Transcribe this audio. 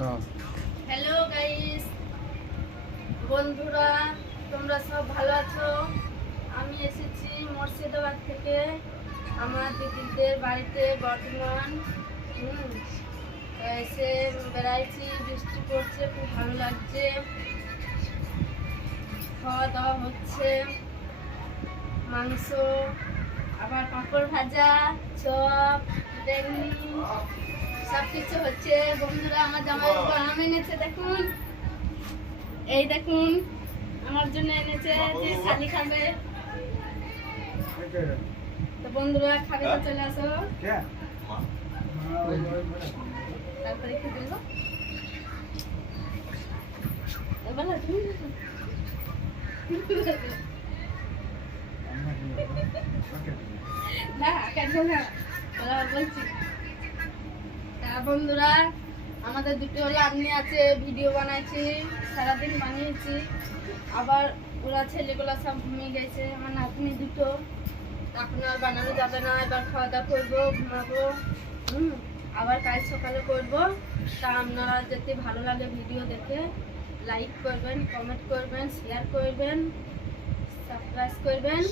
Hello guys, বন্ধুরা, তোমরা সব ভালো আছো? আমি এসেছি মুর্শিদাবাদ থেকে আমার দিদিদের বাড়িতে বর্তমান। এসে বেড়াইছি, বৃষ্টি পড়ছে, খুব ভালো লাগছে। খাওয়া দাওয়া হচ্ছে, মাংস, আবার পাঁপড় ভাজা, চপ, বেগুনি, সব কিছু হচ্ছে। বন্ধুরা, আমার জামাই বাবা আম এনেছে, দেখুন, এই দেখুন, আমার জন্য এনেছে, যে শালি খাবে। তো বন্ধুরা, খাবে তো চলে আসো, তারপরে কি বলবো বলো তুমি। না কেন না, বলছি। তা বন্ধুরা, আমাদের দুটো লাবনি আছে, ভিডিও বানাইছি, সারাদিন বানিয়েছি। আবার ওরা ছেলেগুলো সব ঘুমিয়ে গেছে, আমার নাতনি দুটো। এখন আর বানানো যাবে না, এবার খাওয়া দাওয়া করবো, ঘুমাবো। আবার কাল সকালে করবো। তা আপনারা যদি ভালো লাগে ভিডিও দেখে লাইক করবেন, কমেন্ট করবেন, শেয়ার করবেন, সাবস্ক্রাইব করবেন।